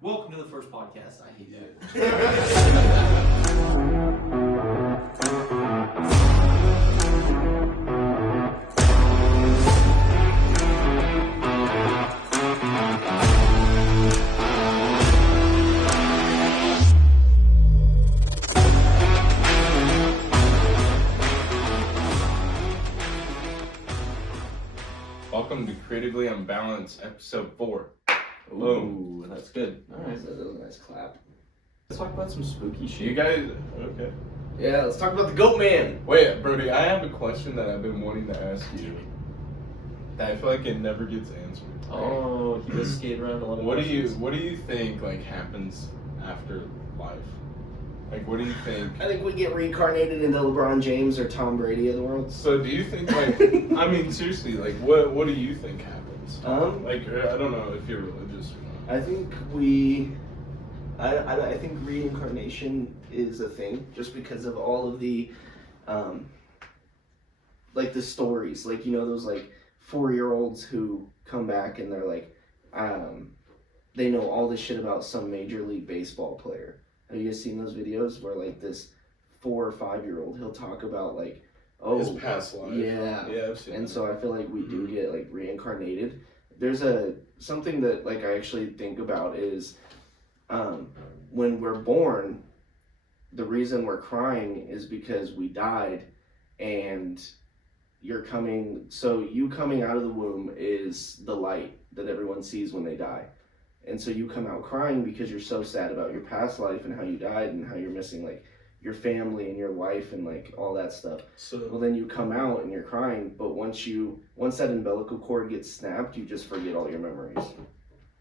Welcome to the first podcast. I hate that. Welcome to Creatively Unbalanced, episode 4. Ooh, that's good. Alright, that was a nice clap. Let's talk about some spooky shit. You guys, okay. Yeah, let's talk about the Goat Man. Wait, Brody, I have a question that I've been wanting to ask you that I feel like it never gets answered. Oh, he does skate around a lot of What do questions. you think like happens after life? Like, what do you think? I think we get reincarnated into LeBron James or Tom Brady of the world. So, do you think like? I mean, seriously, like, what do you think happens? Like, I don't know if you're religious or not. I think I think reincarnation is a thing just because of all of the, like the stories, like, you know, those like 4-year-olds who come back and they're like, they know all this shit about some Major League Baseball player. Have you guys seen those videos where like this 4 or 5-year-old, he'll talk about like, oh, His past life. yeah. I've seen And that. so I feel like we do get like reincarnated. There's something that like I actually think about is when we're born, the reason we're crying is because we died, and you coming out of the womb is the light that everyone sees when they die. And so you come out crying because you're so sad about your past life and how you died and how you're missing like your family and your wife and like all that stuff. So, Well, then you come out and you're crying, but once that umbilical cord gets snapped, you just forget all your memories.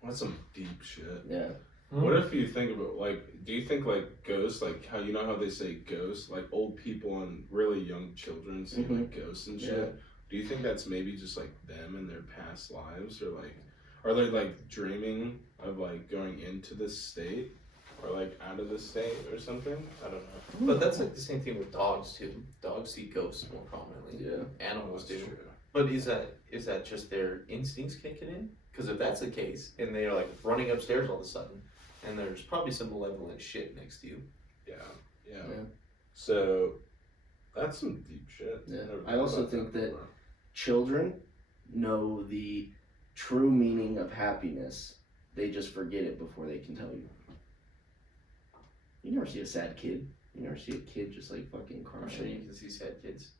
that's some deep shit. Yeah. What if you think about, like, do you think, like, ghosts, like, how, you know how they say ghosts, like, old people and really young children see, like, ghosts and shit? Yeah. Do you think that's maybe just, like, them in their past lives, or, like, are they, like, dreaming of, like, going into this state, or, like, out of this state, or something? I don't know. But that's like the same thing with dogs too. Dogs see ghosts more prominently. Yeah. Animals do. True. But is that just their instincts kicking in? Because if that's the case, and they're like running upstairs all of a sudden, and there's probably some malevolent shit next to you. Yeah. Yeah. So, that's some deep shit. Yeah. Never I thought also about think that before. children know the true meaning of happiness. They just forget it before they can tell you. You never see a sad kid. You never see a kid just like fucking crying. I'm sure you can see sad kids.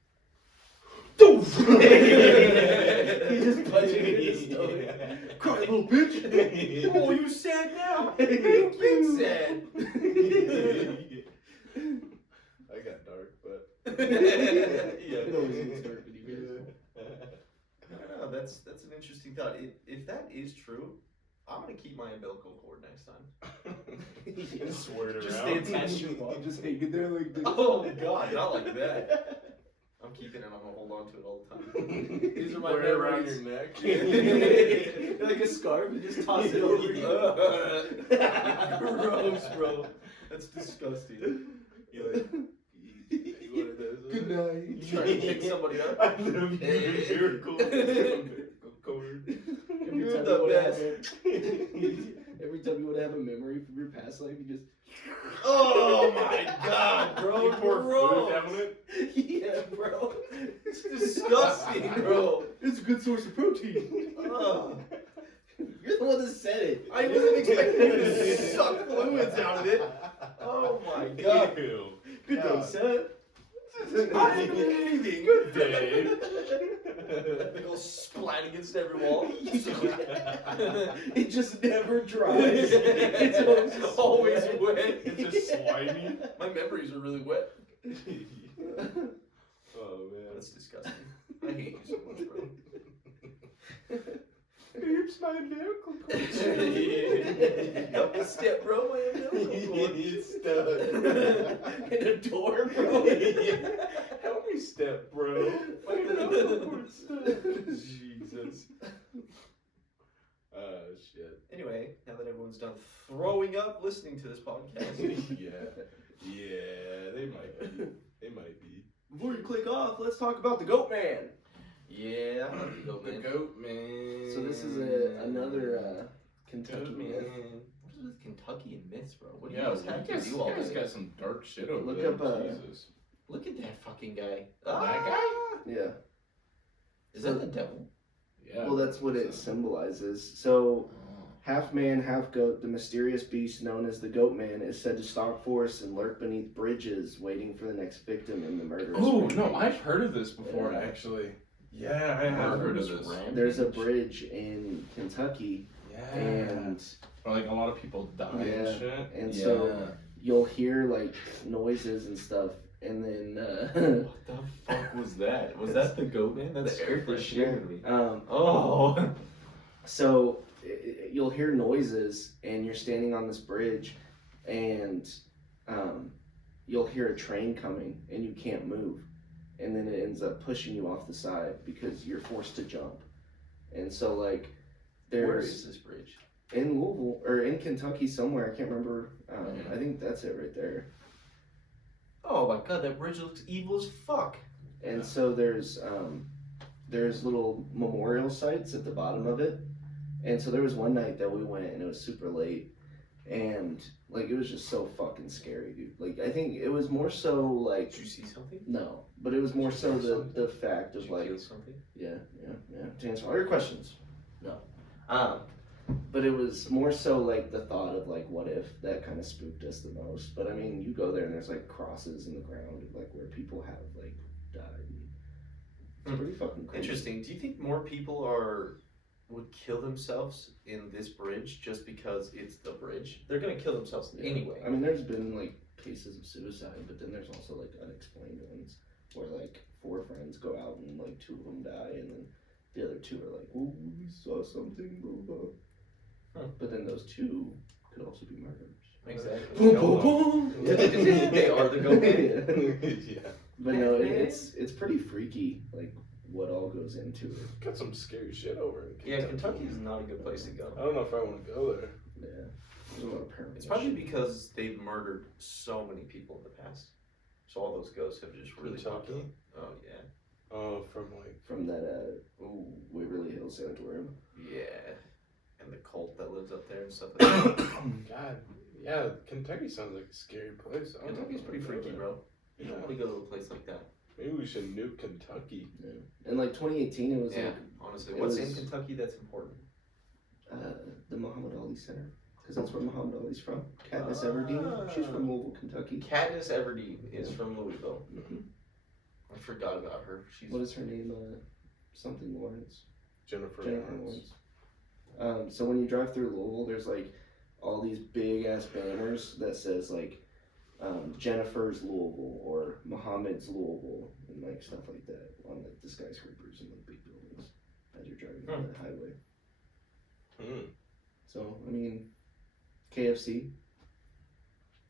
He's just punching it in his stomach. Cry, little bitch. Oh, you sad now? You big sad. I got dark, but... It always gets dark when you hear it. I don't know. That's an interesting thought. If that is true, I'm gonna keep my umbilical cord next time. Just swear it Just around. stay attached to your wall. Just hang it there like this. Oh God, not like that. I'm keeping it. I'm gonna hold on to it all the time. These are my Wear it around memories. your neck. Like a scarf, you just toss it over you. Gross, bro. That's disgusting. You like one of those. Good night. You trying to pick somebody up? I love you. Miracle. Cord. You're the best. Every time you want to have a memory from your past life, you just. Oh my God, bro. You pour Gross. food down it. Yeah, bro. It's disgusting, bro. It's a good source of protein. Ugh. You're the one that said it. I wasn't expecting you to suck fluids out of it. Oh my God. Ew. Good day, son. I didn't do anything. Good day. Big ol' splat against every wall. It just never dries. It's always wet. It's just slimy. My memories are really wet. Oh man. That's disgusting. I hate you so much, bro. Oops, my umbilical cord. Help me step, bro. My umbilical cord. It's stuck. In a door, bro. Help me step, bro. My umbilical cord's stuck. Jesus. Shit. Anyway, now that everyone's done throwing up listening to this podcast, Yeah, they might be. They might be. Before you click off, let's talk about the Goat Man. yeah, I love the goat The man. Goat Man. So this is another Kentucky Goat myth. What is with guys, bro. What do Yeah, you guys have to do all you guys day? got some dark shit over Look there. up, Jesus. Look at that fucking guy. That guy? Yeah. Is that the devil? Yeah. Well, that's what it symbolizes. So, half man, half goat, the mysterious beast known as the Goat Man is said to stalk forests and lurk beneath bridges, waiting for the next victim in the murderous. Oh rampage. no, I've heard of this before. Yeah. Actually. Yeah, I have heard of this. There's a bridge in Kentucky, Yeah. and Or, like a lot of people die Yeah. and shit. and so you'll hear like noises and stuff, and then What the fuck was that? Was that the goat man? That's The scared the airfish shit out of me. um, Oh. so you'll hear noises, and you're standing on this bridge, and you'll hear a train coming, and you can't move, and then it ends up pushing you off the side because you're forced to jump, and so like Where is there's this bridge? in Louisville or in Kentucky somewhere, I can't remember. I think that's it right there. Oh my god, that bridge looks evil as fuck. And so there's little memorial sites at the bottom of it. And so there was one night that we went and it was super late, and like it was just so fucking scary, dude. Like I think it was more so like Did you see something? no, but it was more Did you so hear the something? fact Did of you like feel something? yeah. To answer all your questions, no. But it was more so like the thought of like what if that kind of spooked us the most. But I mean, you go there and there's like crosses in the ground of like where people have like died. It's pretty fucking crazy. Interesting. Do you think more people would kill themselves in this bridge just because it's the bridge? They're gonna kill themselves Yeah. anyway. I mean, there's been like cases of suicide, but then there's also like unexplained ones where like 4 friends go out and like 2 of them die, and then the other 2 are like, "Oh, we saw something." Blah, blah. But then those 2 could also be murderers. Exactly. They are the goat man. Yeah. But no, it's pretty freaky, like what all goes into it. Got some scary shit over in Kentucky. Yeah, Kentucky is not a good place to go. I don't know if I want to go there. Yeah, there's a lot of paranormal. It's probably shit. because they've murdered so many people in the past. So all those ghosts have just really popped up. Kentucky? Oh yeah. Oh, from like from that Waverly Hills Sanatorium. Yeah. And the cult that lives up there and stuff like that. God, yeah, Kentucky sounds like a scary place. I don't know Kentucky's if I pretty wanna go freaky, there. bro. You don't want to go to a place like that. Maybe we should nuke Kentucky. Yeah. And like 2018, it was Yeah, like honestly. it What's in was- Kentucky that's important? the Muhammad Ali Center, because that's where Muhammad Ali's from. Katniss Everdeen, she's from Louisville, Kentucky. Katniss Everdeen is from Louisville. Mhm. I forgot about her. She's What is her name? Something Lawrence. Jennifer Jennifer Lawrence. Lawrence. So when you drive through Louisville, there's like all these big ass banners that says like Jennifer's Louisville or Muhammad's Louisville and like stuff like that on like the skyscrapers and like big buildings as you're driving down the highway. Hmm. So I mean, KFC,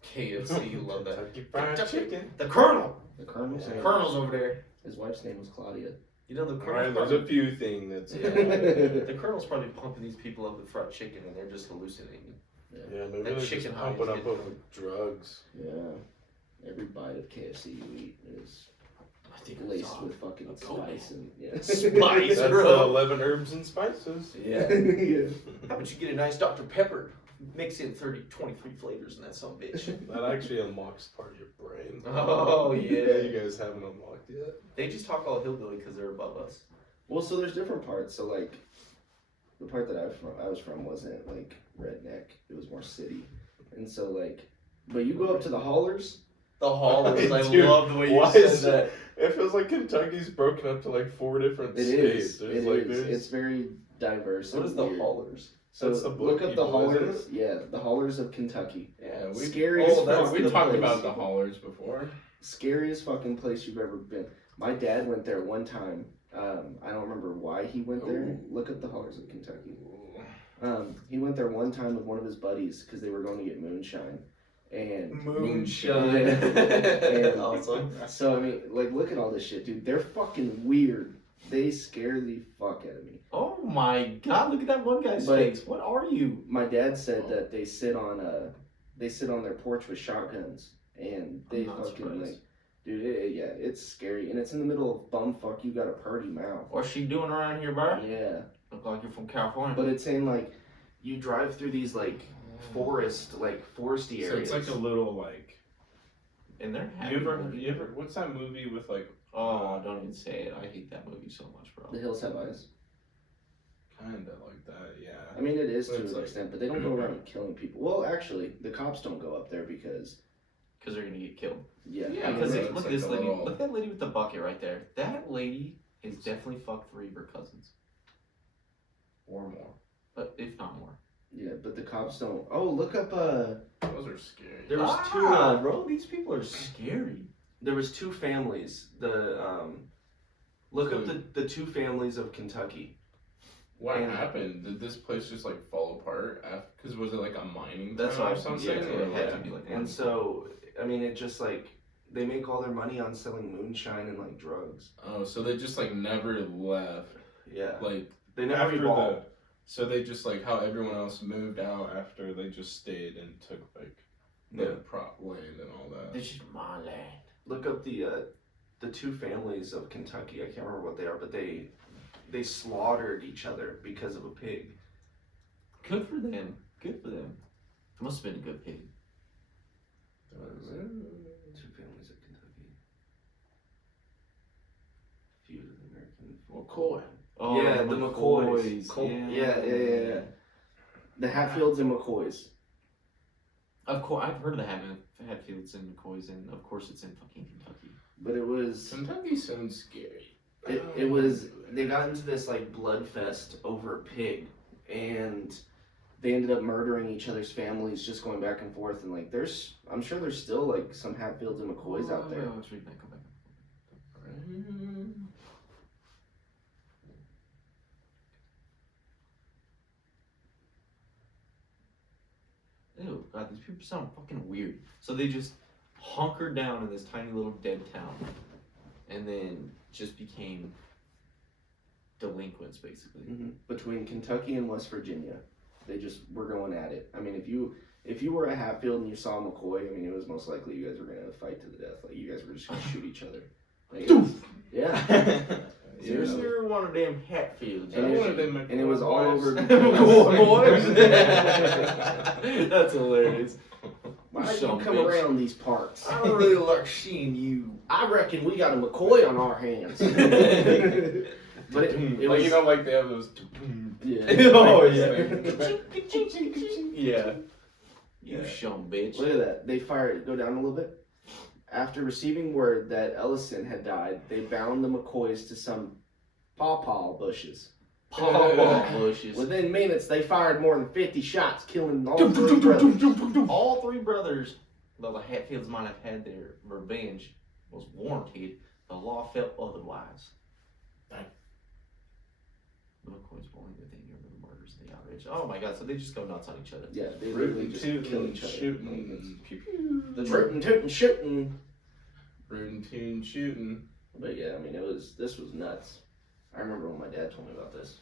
KFC. You love that. Kentucky Fried Chicken. The Colonel. the Colonel's The name. Colonel's over there. His wife's name was Claudia. You know the All Colonel's right, there's probably, a few things that's the Colonel's probably pumping these people up with fried chicken and they're just hallucinating. yeah, maybe That they're chicken just high pumping is up getting- with drugs. Yeah. Every bite of KFC you eat is I think laced with fucking a cocaine. spice and yeah. Spice. That's bro. the 11 herbs and spices. Yeah. Yeah. How about you get a nice Dr. Pepper? Mix in 23 flavors in that son of a bitch. That actually unlocks part of your brain. Oh, yeah. You guys haven't unlocked yet. They just talk all hillbilly because they're above us. Well, so there's different parts. So like, the part that I was from wasn't like redneck. It was more city, and so like, but you go up to the haulers. The Haulers, I Dude, love the way you why said is that. It feels like Kentucky's broken up to like 4 different It states. is. There's It like is. there's It's very diverse. What and is the weird. Haulers? So That's the look book up the people, isn't haulers. Yeah, the haulers of Kentucky. Yeah, Scary as fuck. we the talked place. about the haulers before. Scariest fucking place you've ever been. My dad went there one time. I don't remember why he went there. Ooh. Look up the haulers of Kentucky. He went there one time with one of his buddies because they were going to get moonshine. And Moonshine. And- Awesome. so I mean, like, look at all this shit, dude. They're fucking weird. They scare the fuck out of me. Oh my god, look at that one guy's But- face. What are you? My dad said that they sit on their porch with shotguns, and they I'm not fucking surprised. like, dude, yeah, it's scary, and it's in the middle of bumfuck. You got a purty mouth. What's she doing around here, bro? Yeah, Look like you're from California. but it's in like, you drive through these like foresty So areas. it's like a little like. And they're happy. You ever? What's that movie with like? Oh, don't even say it. I hate that movie so much, bro. The Hills Have Eyes. Kinda like that, yeah. I mean, it is But to it's an like- extent, but they don't go around killing people. Well, actually, the cops don't go up there because, Because they're gonna get killed. yeah. Yeah, Because but look it's at like this a lady. little- Look at that lady with the bucket right there. That lady has definitely fucked 3 of her cousins, Or more. but if not more. Yeah, but the cops don't. Oh, look up. Those are scary. There was bro. These people are scary. There was 2 families. Look up the 2 families of Kentucky. What And- happened? Did this place just like fall apart? Because was it like a mining That's town what or I- something? yeah, or it had like- to be like And so, I mean, it just like they make all their money on selling moonshine and like drugs. Oh, so they just like never left. Yeah, Like they never after evolved. so they just like how everyone else moved out after they just stayed and took like the Yeah. prop land and all that. This is my land. Look up the 2 families of Kentucky. I can't remember what they are, but they slaughtered each other because of a pig. Good for them. Good for them. It must have been a good pig. 2 families of Kentucky. Feud of the American. McCoy. Oh, yeah, the McCoys. Yeah. Yeah. The Hatfields and McCoys. Of course, I've heard of the Hatfields and McCoys, and of course it's in fucking Kentucky. But it was. Kentucky sounds scary. It was. They got into this like blood fest over a pig, and they ended up murdering each other's families, just going back and forth. And like, I'm sure there's still like some Hatfields and McCoys out there. Oh, I was reading that. Go back. Ew, God, these people sound fucking weird. So they just hunkered down in this tiny little dead town, and then just became delinquents, basically. Between Kentucky and West Virginia, they just were going at it. I mean, if you were a Hatfield and you saw McCoy, I mean, it was most likely you guys were gonna fight to the death. Like you guys were just gonna shoot each other. Like, yeah. Seriously. You're one of them Hatfields. And it was all over. McCoys. That's hilarious. Why do you Son come bitch. around these parts? I don't really like seeing you. I reckon we got a McCoy on our hands. But it Like was, you know, like they have those. yeah. Oh, Like yeah. this thing. Yeah. You Yeah. shum bitch. Look at that. They fired. Go down a little bit. After receiving word that Ellison had died, they bound the McCoys to some pawpaw bushes. Paw bushes. Within minutes, they fired more than 50 shots, killing all 3 brothers. All 3 brothers, though the Hatfields might have had their revenge, was warranted. The law felt otherwise. The McCoys bowling with anger over the murders and the outrage. Oh my God! So they just go nuts on each other. Yeah, they literally Rootin' just tootin', kill each other. shooting, pew pew. The Rootin' tootin' shooting. Rootin' tootin' shooting. But yeah, I mean, this was nuts. I remember when my dad told me about this,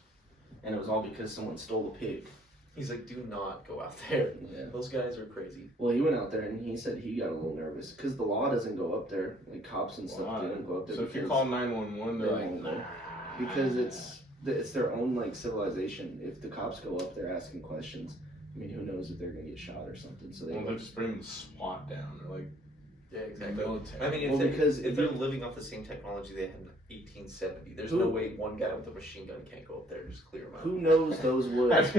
and it was all because someone stole a pig. He's like, do not go out there. Yeah. Those guys are crazy. Well, he went out there and he said he got a little nervous because the law doesn't go up there. Like cops and stuff Wow. didn't go up there. So if you because call 911, they're they like, won't go. Because it's their own like civilization. If the cops go up there asking questions, I mean, who knows if they're gonna get shot or something. So they well, they're just bringing the SWAT down. They're like Yeah, exactly. military. I mean, if, Well, they, because if if they're you- living off the same technology they had in 1870, there's Who- no way one guy with a machine gun can't go up there and just clear them out. who knows those woods?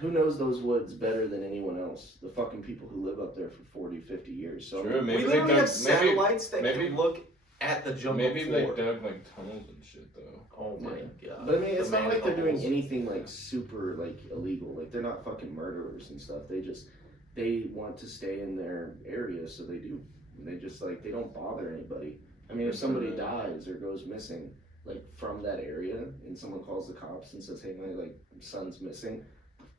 Who knows those woods better than anyone else? The fucking people who live up there for 40, 50 years. So True, maybe we they literally dug, have satellites that maybe- can look at the jumbo maybe they floor. dug like tunnels and shit though. Oh my God. But I mean, it's The not like they're doing manholes. anything like super like illegal. Like they're not fucking murderers and stuff. They want to stay in their area, so they do. They just like they don't bother anybody. I mean, if somebody dies or goes missing, like from that area, and someone calls the cops and says, "Hey, my like son's missing,"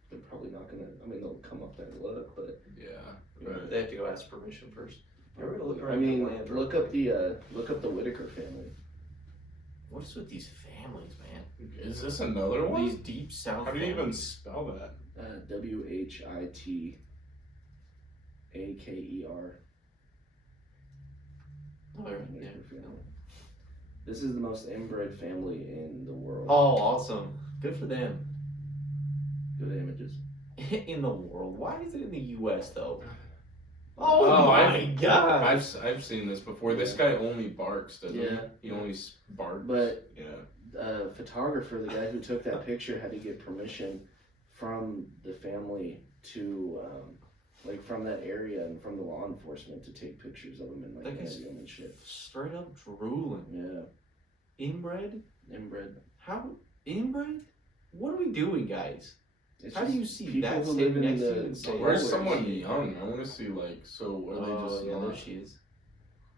they're probably not gonna. I mean, they'll come up there and look, but Yeah. Right. They have to go ask permission first. You're gonna look I around mean, the land real look up quick. the Whitaker family. What is with these families, man? Is this another one? These deep south. How do you even families. spell that? WHITAKER. Oh, right Whitaker there. family. This is the most inbred family in the world. Oh, awesome. Good for them. Good images. in the world? Why is it in the U.S. though? Oh, Oh, my I've- god! I've seen this before. This guy only barks, doesn't Yeah. he? He only barks. But yeah. Photographer, the guy who took that picture, had to get permission from the family to, like, from that area and from the law enforcement to take pictures of him and, like, That guy's- interview him and shit. Straight up drooling. Yeah, Inbred? inbred. How inbred? What are we doing, guys? It's How do just you see people that who sitting live in next to the- you and say, the Where's lowers. someone young? I want to see, like, so are they Oh, just yeah, not? there she is.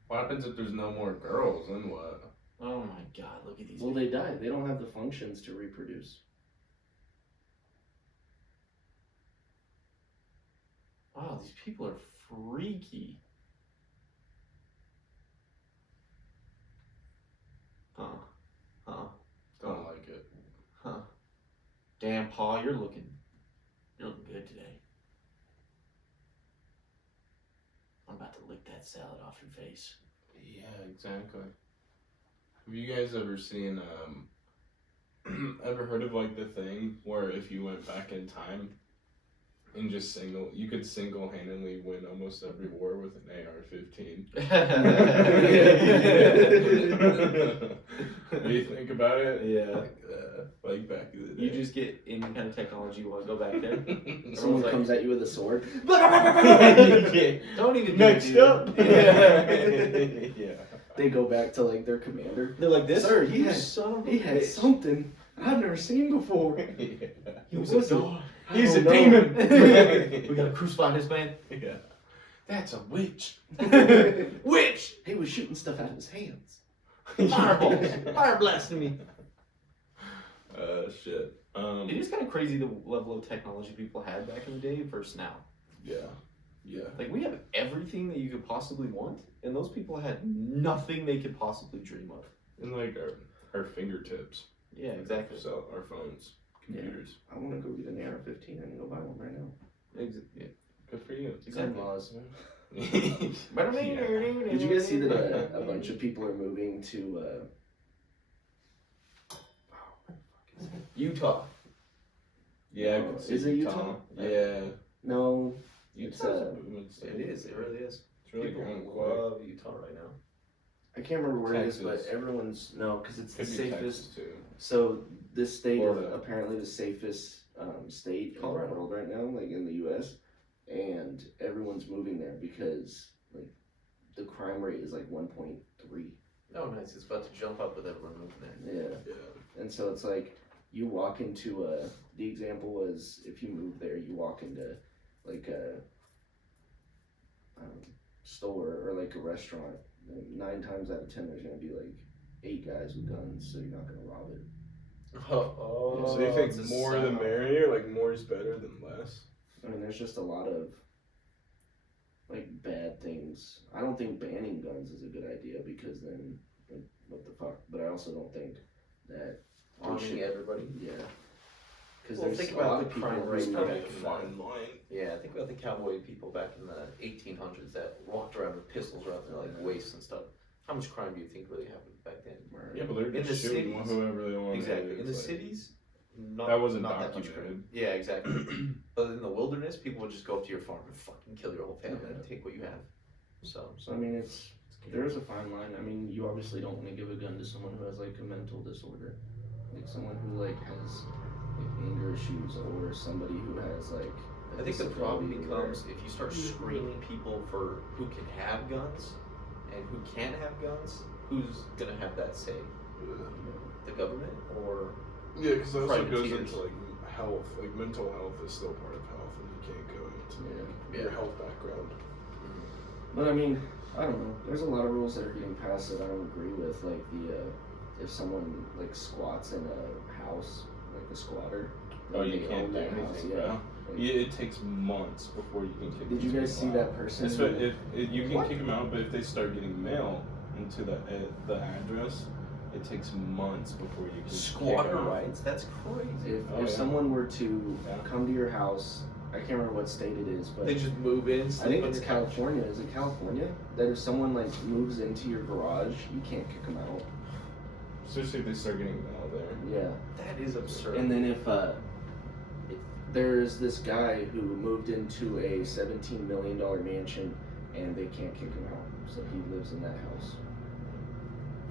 What happens if there's no more girls? Then what? Oh my god, look at these. Well, they die. They don't have the functions to reproduce. Wow, these people are freaky. Huh. Don't like it. Damn, Paul, you're looking good today. I'm about to lick that salad off your face. Yeah, exactly. Have you guys ever seen ever heard of like the thing where if you went back in time and just you could single-handedly win almost every war with an AR-15? Do you think about it? Yeah. Like back in the day. You just get any kind of technology you want to go back there. Someone like- comes at you with a sword. Don't even do Next it, dude. up. Yeah. They go back to, like, their commander. They're like this. Sir, you son of a He had bitch. something I've never seen before. Yeah. He was What's a it? dog. I He's a don't demon. know. We gotta crucify this man. Yeah. That's a witch. Witch! He was shooting stuff out of his hands. Fireballs! Fire blasting me. Shit. It is kind of crazy the level of technology people had back in the day versus now. Yeah. Yeah. Like, we have everything that you could possibly want, and those people had nothing they could possibly dream of. And like our fingertips. Yeah, exactly. So our phones, computers. I want to go get an AR-15 and go buy one right now. Yeah. Good for you. Exactly. Laws. Yeah. Did you guys see that a bunch of people are moving to Utah. Yeah, I could see Is it Utah? Yeah. no, it's Utah's a movement state. It is. It really is. It's really People growing quick. love Utah right now. I can't remember where it is, but Texas. everyone's because it's the Could be safest. Texas too. So this state Florida. is apparently the safest state in the Colorado. world right now, like in the U.S. And everyone's moving there because like the crime rate is like 1.3. Oh, nice. It's about to jump up with everyone moving there. Yeah, Yeah. and so it's like you walk into the example was if you move there, you walk into like a store or like a restaurant. And 9 times out of 10, there's gonna be like 8 guys with guns, so you're not gonna rob it. Oh, So you think it's a more the sound. merrier? Like more is better than less? I mean, there's just a lot of like bad things. I don't think banning guns is a good idea because then, like, what the fuck? But I also don't think that we Arming should. everybody. Yeah. Because Well, there's think a about lot the of people crime who rate do back that. in the Fine line. Yeah, think about the cowboy people back in the 1800s that walked around with pistols around their like waists and stuff. How much crime do you think really happened back then? Yeah, but they're In just the shooting cities- whoever they want. Exactly. In the It's like- cities, not That wasn't not that much documented. crime. Yeah, exactly. But in the wilderness, people would just go up to your farm and fucking kill your whole family and take what you have. So So I mean, there is a fine line. I mean, you obviously don't want to give a gun to someone who has like a mental disorder, like someone who like has like anger issues, or somebody who has like. a I think the problem disability where- becomes if you start screening people for who can have guns and who can't have guns, who's gonna have that say? The government or Yeah, because it also goes Privateers. into like health. Like mental health is still part of health, and you can't go into your health background. But I mean, I don't know. There's a lot of rules that are getting passed that I don't agree with. Like if someone like squats in a house, like a squatter. Oh, then you they can't own do that house, anything, yeah. bro. Like, Yeah, it takes months before you can kick. Did you these guys see people out. that person? It's who- if you can What? kick them out, but if they start getting mail into the address, it takes months before you can squatter kick 'em out. rights? That's crazy. If, Oh, if yeah. someone were to Yeah. come to your house, I can't remember what state it is, but They just move in. I Sleep think on it's your couch. California. Is it California? That if someone like moves into your garage, you can't kick them out. Especially if they start getting mail there. Yeah. That is absurd. And then if there's this guy who moved into a $17 million mansion, and they can't kick him out, so he lives in that house.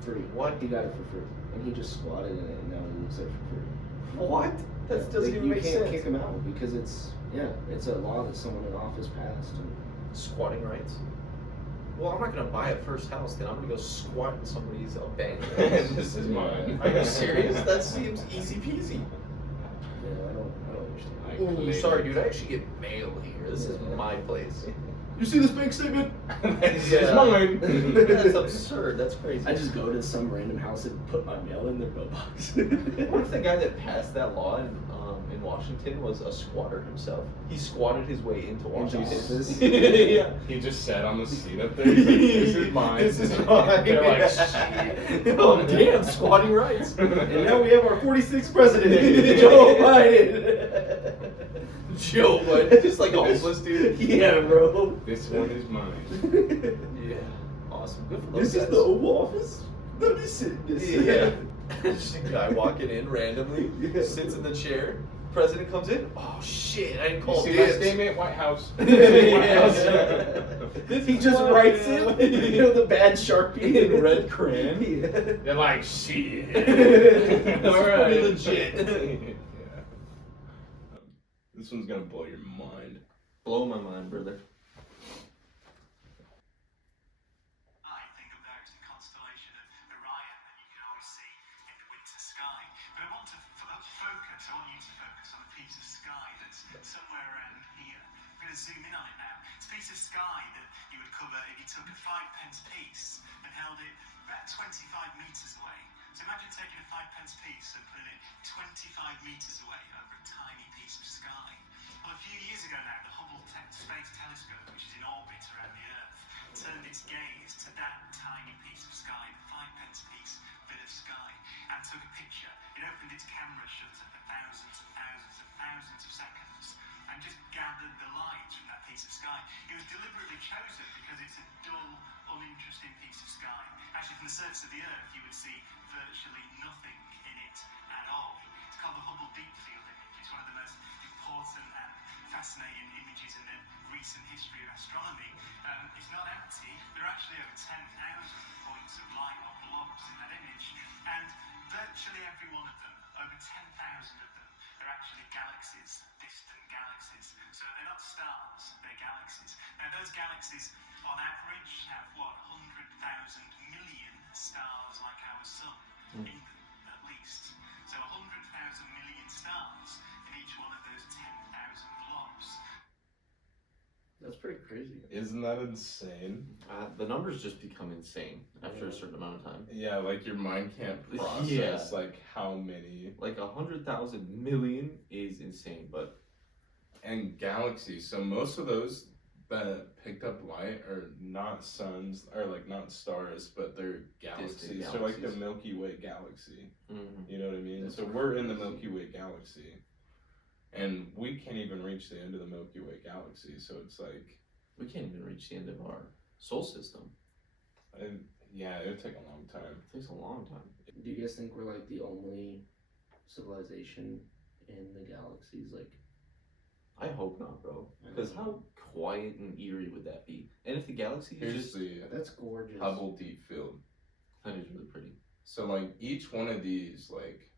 Free. What? He got it for free, and he just squatted in it, and now he lives there for free. What? That doesn't even You make can't sense. kick him out because it's a law that someone in office passed. And Squatting rights? Well, I'm not gonna buy a first house, then I'm gonna go squat in somebody's abandoned house. This is mine. Are you serious? That seems easy peasy. yeah, I don't understand. I Ooh, claim sorry, it. dude. I actually get mail here. This is my place. You see this bank statement? This Yeah. is mine. That's absurd. That's crazy. I just go to some random house and put my mail in their mailbox. What if the guy that passed that law in Washington was a squatter himself? He squatted his way into Washington. office? Yeah. He just sat on the seat up there. He's like, this is mine. This is mine. They're like, shit. Oh, damn, squatting rights. And now we have our 46th president, Joe Biden. Joe Biden, just like a homeless dude. Yeah, bro. This one is mine. Yeah. Awesome. Good for those This is guys. the Oval Office? Let me sit in this. Yeah. Just a guy walking in randomly, Yeah. sits in the chair. President comes in. Oh shit! I didn't You call see my dibs. statement, White House? Yeah. He just writes it, you know, the bad Sharpie In red crayon. Yeah. They're like, shit. This is All pretty right. legit. Yeah. This one's gonna blow your mind. Blow my mind, brother. I think about the constellation of Orion that you can always see in the winter sky. But I want to focus, I want you to focus on a piece of sky that's somewhere around here. I'm going to zoom in on it now. It's a piece of sky that you would cover if you took a 5-pence piece and held it about 25 metres away. So imagine taking a 5-pence piece and putting it 25 metres away over a tiny piece of sky. Well, a few years ago now, the Hubble Space Telescope, which is in orbit around the Earth, turned its gaze to that tiny piece of sky, the 5-pence piece bit of sky, and took a picture. It opened its camera shutter for thousands and thousands and thousands of seconds and just gathered the light from that piece of sky. It was deliberately chosen because it's a dull, uninteresting piece of sky. Actually, from the surface of the Earth, you would see virtually nothing in it at all. It's called the Hubble Deep Field image. It's one of the most important and fascinating images in the recent history of astronomy. It's not empty. There are actually over 10,000 points of light or blobs in that image, and virtually every one of them, over 10,000 of them, are actually galaxies, distant galaxies. So they're not stars, they're galaxies. Now those galaxies, on average, have 100,000 million stars like our sun in them, at least. So 100,000 million stars in each one of those 10,000 blobs. That's pretty crazy. Isn't that insane? The numbers just become insane after a certain amount of time. Yeah, like your mind can't process Yeah. like how many Like 100,000 million is insane, but and galaxies. So most of those that picked up light are not suns or like not stars, but they're galaxies. They're like the galaxies. Milky Way galaxy. mhm. You know what I mean? That's So we're in the crazy. Milky Way galaxy. And we can't even reach the end of the Milky Way galaxy. So it's like we can't even reach the end of our solar system. yeah, it would take a long time. It takes a long time. Do you guys think we're like the only civilization in the galaxies? Like, I hope not, bro. Because how quiet and eerie would that be? And if the galaxy is Here's just the that's gorgeous. Hubble Deep Field. that is really pretty. So like each one of these, like,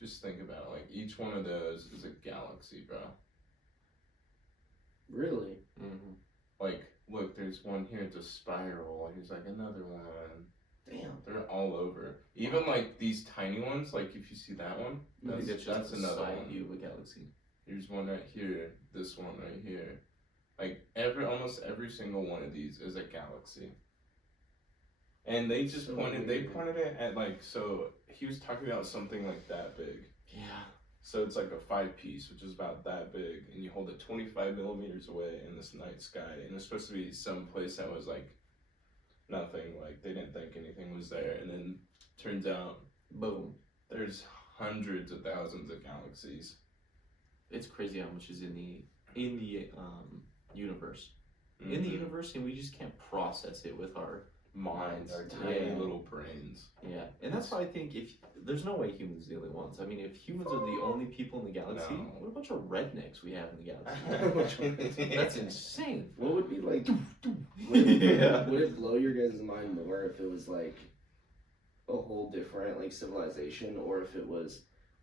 just think about it, like each one of those is a galaxy, bro. Really? Mm-hmm. Like, look, there's one here, it's a spiral. Here's like another one. Damn. They're all over. Even like these tiny ones, like if you see that one, I think that's just the another side one. view of a galaxy. Here's one right here. This one right here. Like almost every single one of these is a galaxy. And they just So pointed weird. it at like, so he was talking about something like that big. Yeah. So it's like a 5-piece, which is about that big, and you hold it 25 millimeters away in this night sky, and it's supposed to be some place that was like nothing, like they didn't think anything was there, and then turns out Boom. there's hundreds of thousands of galaxies. It's crazy how much is in the universe. In the Mhm. universe, and we just can't process it with our mind, our Minds. tiny Yeah. little brains. Yeah, and that's why I think if there's no way humans are the only ones. I mean, if humans are the only people in the galaxy, No. what a bunch of rednecks we have in the galaxy. That's insane. What would be like? Yeah. Would it blow your guys' mind more if it was like a whole different like civilization, or if it was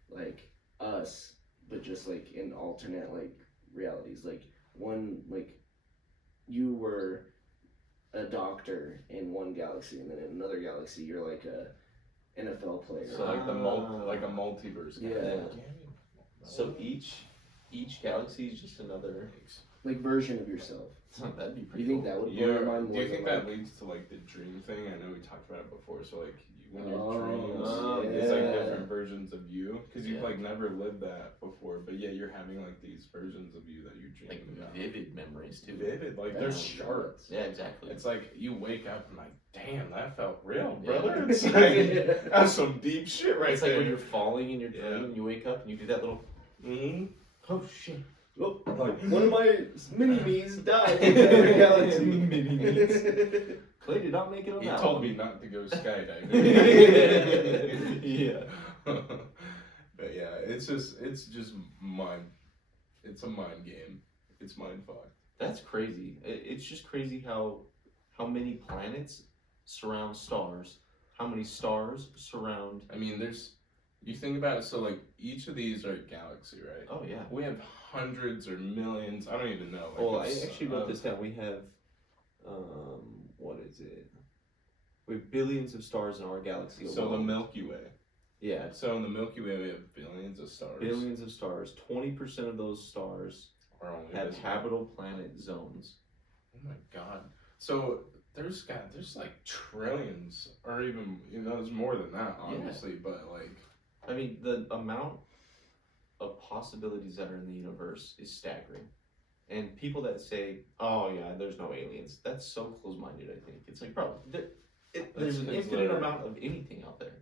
like us, but just like in alternate like realities? Like one, like you were a doctor in one galaxy, and then in another galaxy you're like a NFL player. So like Ah. like a multiverse. kind of Yeah. thing. So each galaxy is just another. Like version of yourself. That'd be Do pretty you think cool. that would blow Yeah. your mind Do more you think than, that like, leads to like the dream thing? I know we talked about it before. So like when your Oh, dreams, yeah. it's like different versions of you because you've Yeah. like never lived that before, but yeah, you're having like these versions of you that you're Like dreaming about. vivid memories too. Vivid, like they're That's sharp. Yeah, exactly. It's like you wake up and like, damn, that felt real, Yeah. brother. It's like that's some deep shit right It's like there. when you're falling in your dream Yeah. and you wake up and you do that little. Mhm. Oh shit. Oh, one of my mini me's died in another galaxy. Mini-me's. Clay did not make it on He that told one. me not to go skydiving. Yeah. But yeah, it's just mind. It's a mind game. It's mind fuck. That's crazy. It's just crazy how many planets surround stars, how many stars surround. I mean, you think about it. So like each of these are a galaxy, right? Oh yeah. We have hundreds or millions. I don't even know. Like, Well, I it's, actually wrote this down. We have, what is it? We have billions of stars in our galaxy alone. So the Milky Way. Yeah, So in the Milky Way, we have billions of stars. billions of stars. 20% of those stars Are only have visible. habitable planet zones. Oh my god. So there's like trillions, or even there's more than that, Yeah. obviously. But like, I mean, the amount of possibilities that are in the universe is staggering. And people that say, "Oh yeah, there's no aliens," that's so close-minded. I think it's like, bro, there's an It's infinite literally- amount of anything out there.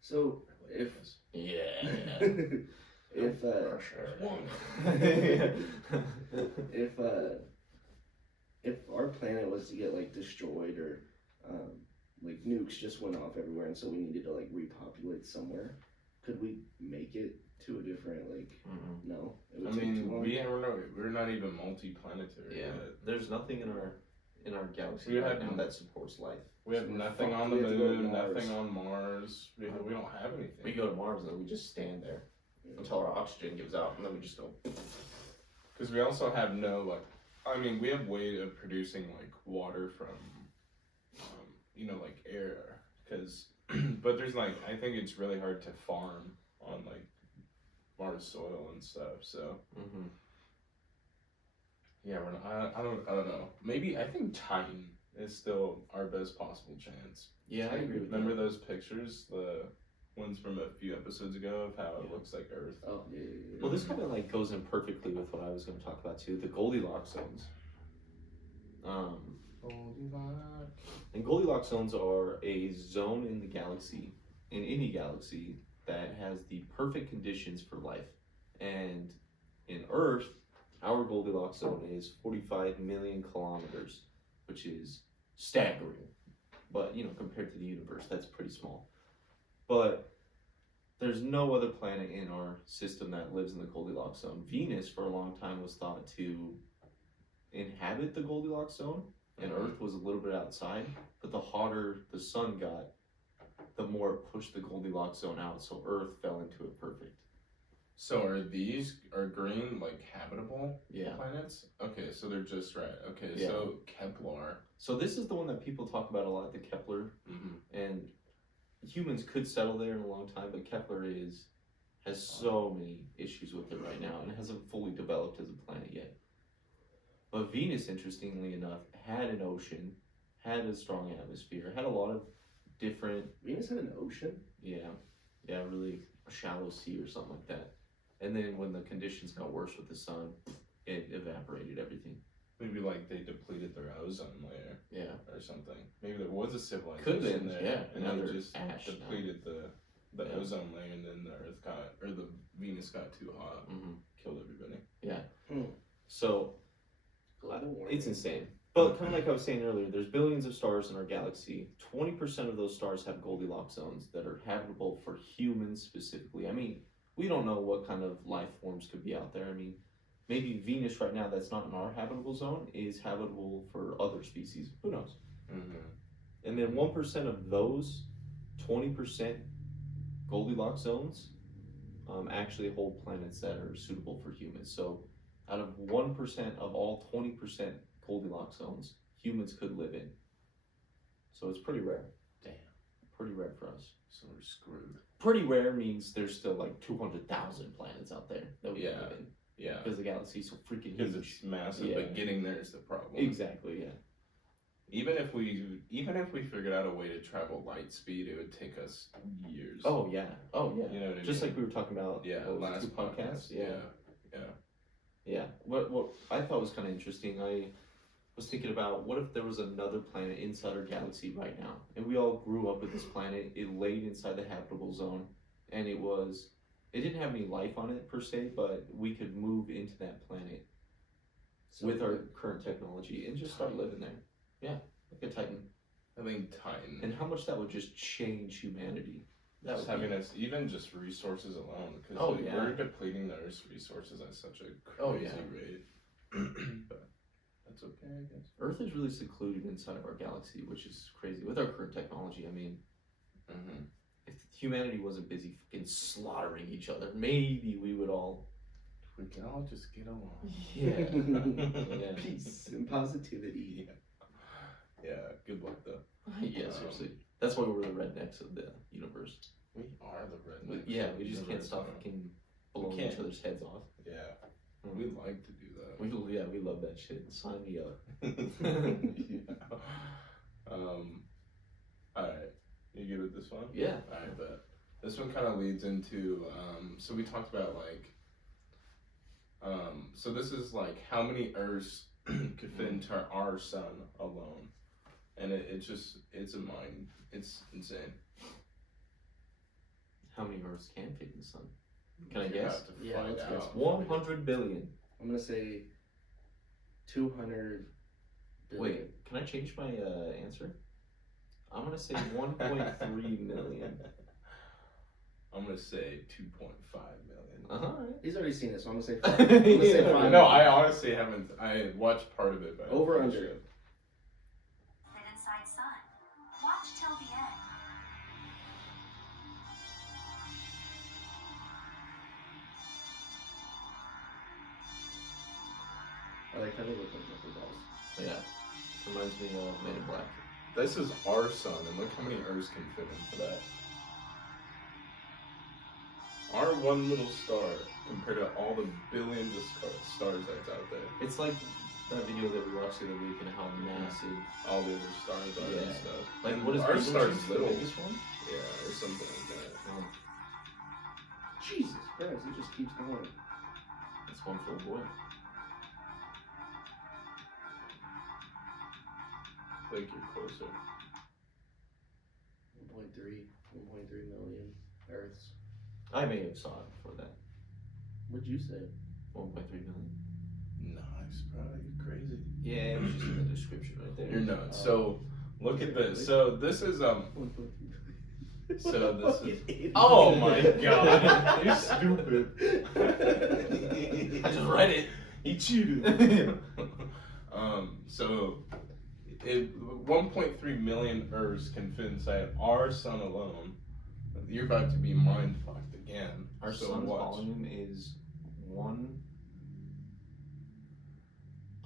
So if Yeah. if if our planet was to get like destroyed, or like nukes just went off everywhere, and so we needed to like repopulate somewhere, could we make it to a different like? Mm-mm. No, it I would take too mean, long. we're not even multi-planetary Yeah, yet. there's nothing in our galaxy We right have- now that supports life. We have So nothing fuck, on the we have to go to moon, Mars. nothing on Mars. We don't have anything. We go to Mars and then we just stand there until our oxygen gives out, and then we just go. Because we also have no like, I mean, we have way of producing like water from, like air. Because, but there's like, I think it's really hard to farm on like Mars soil and stuff. So Mm-hmm. yeah, I don't know. Maybe I think Titan is still our best possible chance. Yeah, I agree with Remember that. those pictures, the ones from a few episodes ago of how it Yeah. looks like Earth? Oh yeah. Well, this kind of like goes in perfectly with what I was going to talk about too, the Goldilocks zones. And Goldilocks zones are a zone in the galaxy, in any galaxy, that has the perfect conditions for life. And in Earth, our Goldilocks zone is 45 million kilometers, which is staggering. But, compared to the universe, that's pretty small. But there's no other planet in our system that lives in the Goldilocks zone. Venus, for a long time, was thought to inhabit the Goldilocks zone, and Earth was a little bit outside. But the hotter the sun got, the more it pushed the Goldilocks zone out, so Earth fell into it perfect. So are green like habitable Yeah. planets? Okay, so they're just right. Okay, Yeah. so Kepler. So this is the one that people talk about a lot, the Kepler, and humans could settle there in a long time, but Kepler has so many issues with it right now and hasn't fully developed as a planet yet. But Venus, interestingly enough, had an ocean, had a strong atmosphere, had a lot of different, Venus had an ocean. really a shallow sea or something like that. And then when the conditions got worse with the sun, it evaporated everything. Maybe like they depleted their ozone layer Yeah. or something. Maybe there was a civilization Could've been, there, yeah, and now they they're just ash now. depleted the Yeah. ozone layer, and then the Earth the Venus got too hot, Mm-hmm. killed everybody. So Global warming. it's insane. But kind of like I was saying earlier, there's billions of stars in our galaxy. 20% of those stars have Goldilocks zones that are habitable for humans specifically. I mean, we don't know what kind of life forms could be out there. I mean, maybe Venus right now, that's not in our habitable zone, is habitable for other species. Who knows? Mm-hmm. And then 1% of those 20% Goldilocks zones actually hold planets that are suitable for humans. So out of 1% of all 20% Goldilocks zones, humans could live in. So it's pretty rare. Damn. Pretty rare for us. So we're screwed. Pretty rare means there's still like 200,000 planets out there that we can Yeah. live in. Yeah. Because the galaxy's so freaking Because huge. it's massive, Yeah. but getting there is the problem. Exactly, yeah. Even if we figured out a way to travel light speed, it would take us years. Oh yeah. Oh yeah. You know what I Just mean? like we were talking about Yeah, what was it, last 2 podcasts. Yeah. Yeah. What I thought was kind of interesting, I was thinking about what if there was another planet inside our galaxy right now, and we all grew up with this planet. It laid inside the habitable zone, and it didn't have any life on it per se, but we could move into that planet with our current technology and just start living there. Yeah, like a Titan. I think Titan. And how much that would just change humanity. That Just would be- having us, even just resources alone, because Oh, yeah. we're depleting the Earth's resources at such a crazy Oh, yeah. rate. But that's okay, I guess. Earth is really secluded inside of our galaxy, which is crazy with our current technology. I mean, Mm-hmm. if humanity wasn't busy fucking slaughtering each other, maybe we would all. We can all just get along. Yeah. Yeah. Peace and positivity. Yeah. Good luck though. Yeah, seriously. That's why we're the rednecks of the universe. We are the rednecks. Yeah, we just can't Universe, stop huh? fucking blowing can't. each other's heads off. Yeah. Mm. We like to do that. We love that shit. Sign me up. Yeah. Alright. You good with this one? Yeah. Alright, but this one kind of leads into, so we talked about like, so this is like how many Earths could fit into our sun alone. And it's insane. How many Earths can fit in the sun? Can I You guess? have to Yeah, find let's out. guess. 100 billion. I'm gonna say 200 billion. Wait, can I change my answer? I'm gonna say 1.3 million. I'm gonna say 2.5 million. Uh-huh. He's already seen it, so I'm gonna say 5. I'm gonna say Yeah. 5. No, I honestly haven't. I watched part of it, but Over I'm under. sure. Fit inside sun. Watch till the end. I like how they look like rubber balls. Yeah. Reminds me of Men in Black. This is our sun, and look how many Earths can fit into that. Our one little star compared to all the billions of stars that's out there. It's like that video that we watched the other week and how massive. All the other stars are Yeah. and stuff. Like, And what is our Betelgeuse, star's the little? biggest one? Yeah, or something like that. Jesus Christ, it just keeps going. It's one for a boy. Like you're closer. 1.3 million Earths. I may have saw it before that. What'd you say? 1.3 million. Nice, bro. You're crazy. Yeah, it was just in the description right there. You're nuts. So look at this. So this is 1.3 So this is. idiot. Oh my god! You're stupid. I just read it. He cheated. So 1.3 million Earths can fit inside our sun alone. You're about to be mind fucked again. Our so sun's watch. volume is 1.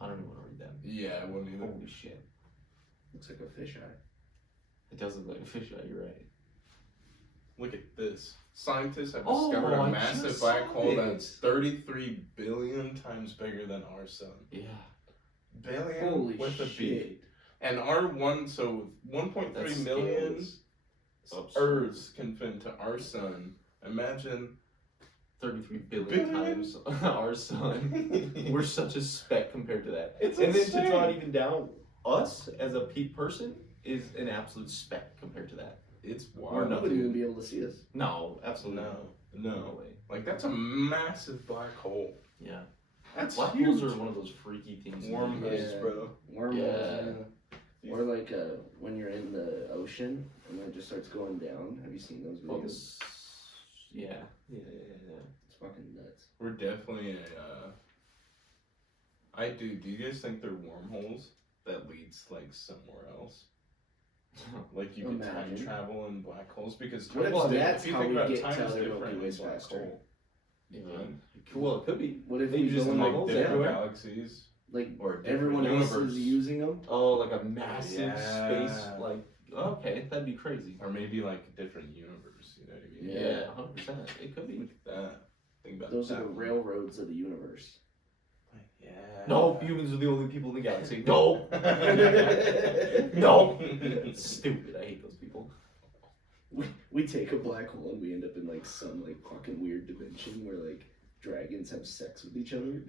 I don't even want to read that. Yeah, I wouldn't either. Holy shit. Looks like a fisheye. It does look like a fisheye, you're right. Look at this. Scientists have Oh, discovered a I massive just black saw hole it. that's 33 billion times bigger than our sun. Yeah. Billion Holy with a B. shit. And our one, so 1.3 That million scales absurd. Earths can fit into our sun. Imagine 33 billion times our sun. We're such a speck compared to that. It's and then to draw it insane. even down, us as a peak person is an absolute speck compared to that. It's Or wild. you wouldn't even be able to see us. No, absolutely No, no no. way. Like that's a massive black hole. Yeah. That's Black huge. holes are one of those freaky things. Wormholes, Yeah. bro. Wormholes. Yeah. like when you're in the ocean and then it just starts going down. Have you seen those Well, videos? yeah. It's fucking nuts. We're definitely do you guys think they're wormholes that leads like somewhere else? Like you could time Imagine. travel in black holes because What if time's that's if you how think we about get time to is other different Milky in Ways black faster? hole. Well, it could be. What if Maybe we just go in, in like, Like like different yeah, galaxies. like Or a different everyone else universe. is using them? Oh, like a massive Yeah. space, like, okay, that'd be crazy. Or maybe like a different universe, you know what I mean? Yeah, 100%. It could be. Look at that. Think about Those that. are the railroads of the universe. Yeah. No, humans are the only people in the galaxy. No! No! Stupid. I hate those people. We take a black hole and we end up in like some like fucking weird dimension where like dragons have sex with each other.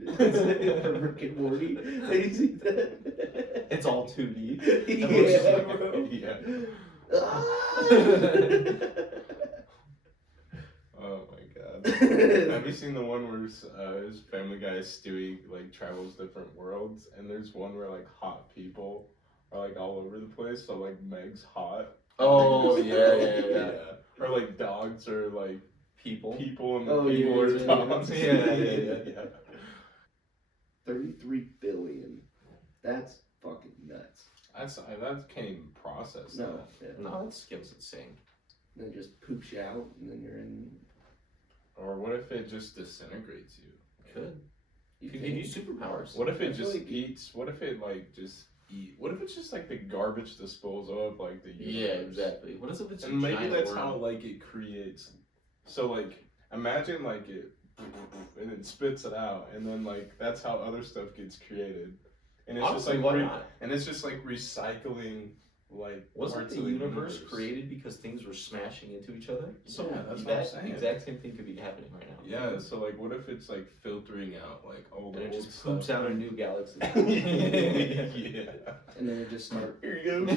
From Rick and Morty. Did you see that? It's all 2D. Yeah, bro. Yeah. Ah! Oh my god. Have you seen the one where his Family Guy Stewie like travels different worlds, and there's one where like hot people are like all over the place, so like Meg's hot. Oh, yeah. Or like dogs are like People. people and the Oh, people yeah, are yeah, dogs. yeah. 33 billion. That's fucking nuts. That can't even process No, that. yeah. No, that skill's insane. Then it just poops you out and then you're in. Or what if it just disintegrates you? Could. You Could think- give you superpowers. What if I it feel just like- eats? What if it like just eat? What if it's just like the garbage disposal of like the universe? Yeah, exactly. What is if it's a And maybe giant that's worm? how like it creates. So like imagine like it and it spits it out, and then like that's how other stuff gets created. And it's Honestly, just why like not? and it's just like recycling like Wasn't parts the of universe created because things were smashing into each other? So Yeah, that's what that I'm saying. exact same thing could be happening right now. Yeah, so like what if it's like filtering out like all the And it old just poops stuff? out a new galaxy. Yeah. And then it just starts. Here you go.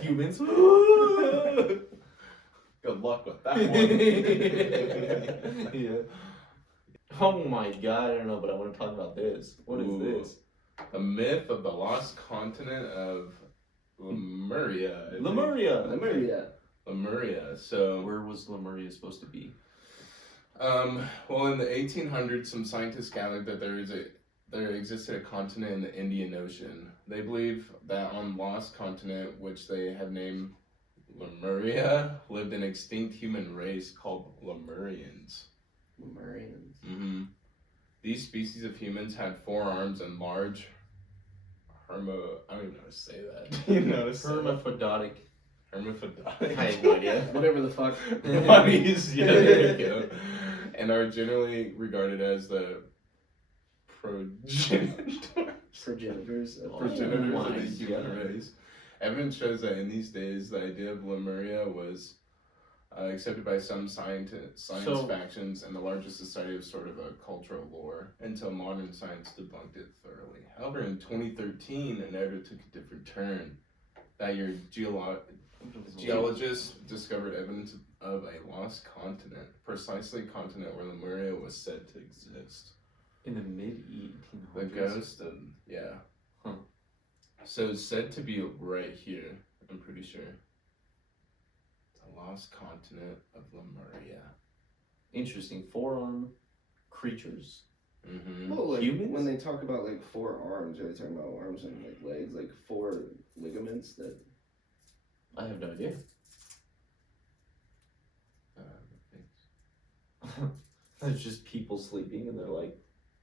Humans. Good luck with that one. Yeah. Oh my god, I don't know, but I want to talk about this. What is Ooh. this? The myth of the lost continent of Lemuria. I think. Lemuria. Lemuria. Lemuria. So, Where was Lemuria supposed to be? well, in the 1800s, some scientists gathered that there existed a continent in the Indian Ocean. They believe that on lost continent, which they have named Lemuria, lived an extinct human race called Lemurians. Lemurians. Mm-hmm. These species of humans had 4 arms and large I don't even know how to say that. You know how to say that? Hermaphroditic. Hermaphroditic. I have no idea. Whatever the fuck. Bodies, yeah, there you go. And are generally regarded as the progenitors Progenitors. Of progenitors my of the human God. race. Evidence shows that in these days, the idea of Lemuria was accepted by some science So- factions and the largest society of sort of a cultural lore until modern science debunked it thoroughly. However, in 2013, the narrative took a different turn. That year, geologists discovered evidence of a lost continent, precisely a continent where Lemuria was said to exist. In the mid The 1800s. ghost of, yeah. Huh. So it's said to be right here, I'm pretty sure. The lost continent of Lemuria. Interesting. 4-arm creatures. Mm-hmm. Well, like, Humans? when they talk about like 4 arms, are they talking about arms and like legs, like 4 ligaments that? I have no idea. There's just people sleeping and they're like,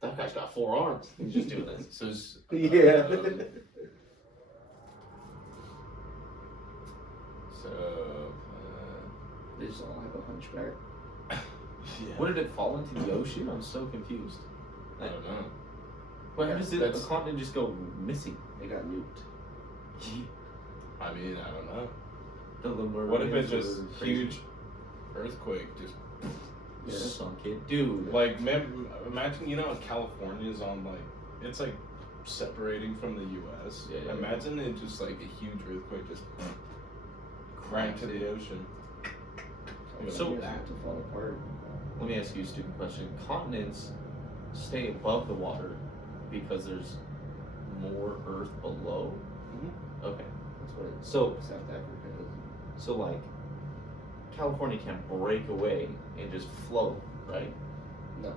that guy's got 4 arms. He's just doing this. So it's, Yeah. so, They just all have a hunchback. yeah. What did it fall into the ocean? I'm so confused. I don't know. Why does a That's- continent just go missing? They got nuked. I mean, I don't know. The Lemurians What if it's just were crazy. huge earthquake? Just Yeah. Sunk it. Dude. like, imagine, you know, how California's on like, it's like separating from the U.S. Yeah, yeah, Imagine it just like a huge earthquake just right into the ocean. So- They have to fall apart. Let me ask you a stupid question. Continents stay above the water because there's more earth below? So South Africa. So like, California can't break away and just float, right? No.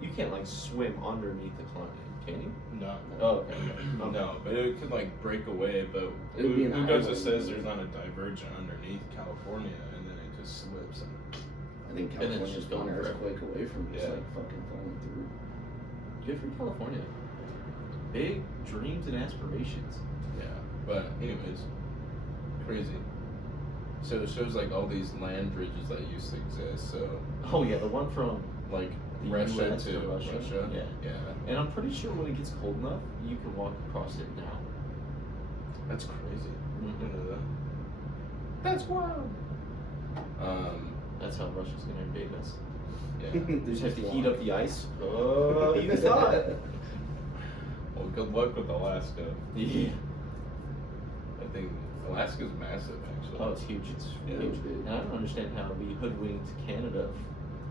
You can't like swim underneath the continent, can you? No. Oh, okay. No, but it could like break away. But It would be an who goes island. it says there's not a divergent underneath California, and then it just slips. And I think And it's California's just one gone forever. earthquake away from just Yeah. like fucking falling through. Good for California. Big dreams and aspirations. yeah, but anyways, crazy. So it shows like all these land bridges that used to exist. So Oh yeah, the one from like the Russia US to Russia. Russia. Yeah. Yeah. And I'm pretty sure when it gets cold enough, you can walk across it now. That's crazy. Mhm. I didn't know that. That's wild. That's how Russia's gonna invade us. Yeah. They just have to heat up the ice. Oh, you thought. Well, good luck with Alaska. Yeah. I think Alaska's massive, actually. Oh, it's huge. It's Yeah. huge. And I don't understand how we hoodwinked Canada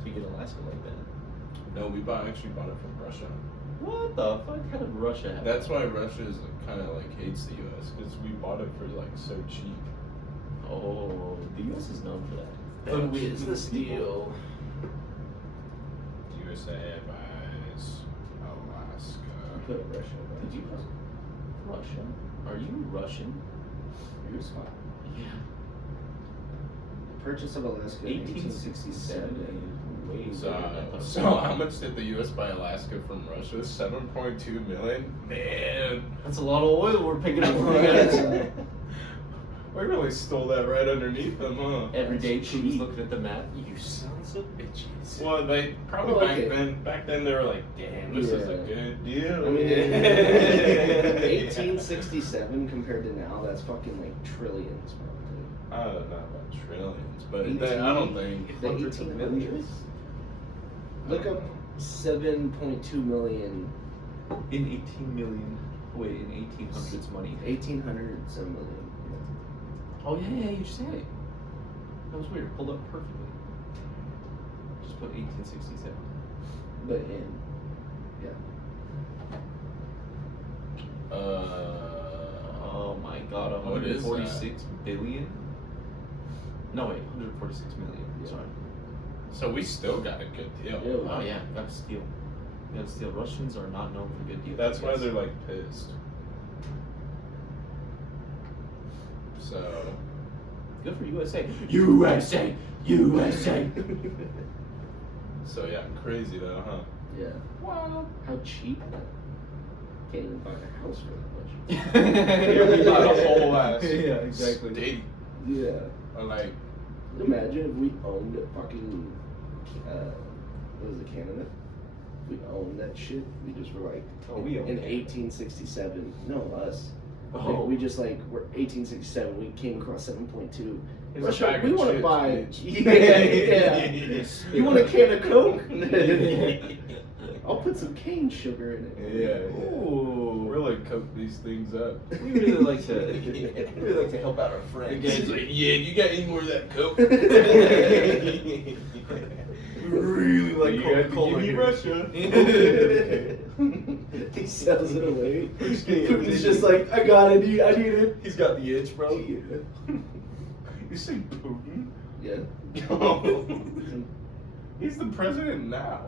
to get Alaska like that. No, we actually bought it from Russia. What the fuck? How did Russia have That's why Russia is kind of like hates the U.S. because we bought it for like so cheap. Oh, the US is known for that. But where's the steel? USA buys Alaska. Put Russia. Did you Russia? Are you Russian? You're smart. Yeah. Purchase of Alaska in 1867 1867. is way So, bigger than I thought. so how much did the U.S. buy Alaska from Russia? 7.2 million. Man, That's a lot of oil we're picking up from you guys. we really stole that right underneath them, huh? Everyday That's Cheese cheap. looking at the map. You sons of bitches. Well, they probably Well, okay. back then they were like, damn, this is a Yeah. good deal. I mean, 1867 compared to now, that's fucking like trillions, probably. I don't know about trillions, but 18 I don't think The Hundreds of 1800s? Look up 7.2 million. In 18 million. Wait, in 1800s money. 1800, 7 million. Oh yeah, you just had it. That was weird. Pulled up perfectly. Just put 1867. But in. Oh my god, What is that? 146 billion? No wait, 146 million. Sorry. So we still got a good deal. Yeah. Oh yeah, gotta steal. Gotta steal. Russians are not known for good deals. That's why guys. they're like pissed. So Good for USA. USA! USA! so yeah, crazy though, huh? Yeah. Wow. How cheap? Can't even buy a house for that much. Yeah, we bought a whole ass Yeah, exactly. state. Yeah. Or like, Imagine if we owned fucking, what is it, Canada? If we owned that shit, we just were like, Oh, we own in Canada. 1867. No, us. Oh. We just like, we're 1867, we came across 7.2. here's a Russia, bag we of want to chips, buy, bitch. yeah. You want a can of Coke? I'll put some cane sugar in it. Yeah. Ooh. Really cook these things up. We really like to help out our The friends. guy's like, yeah, you got any more of that coke? really like You got to Coca-Cola give me here. Russia. He sells it away. Putin's just like, I got it, I need it. He's got the itch, bro. You say Putin? Yeah. He's the president now.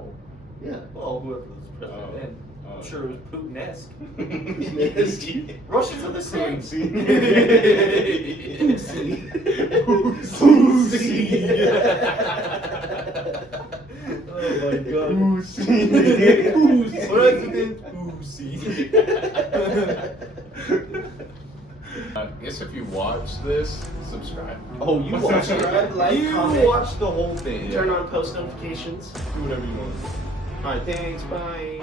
Yeah. Well, whoever was president Oh. then. Oh. I'm sure it was Putin-esque. Putin-esque. Russians are the same. Oh my god. President Pussy. I guess if you watch this, subscribe. Oh, you watched it. Subscribe, like, You comment. watched the whole thing. Turn on post notifications. Do whatever you want. Alright, thanks. Bye.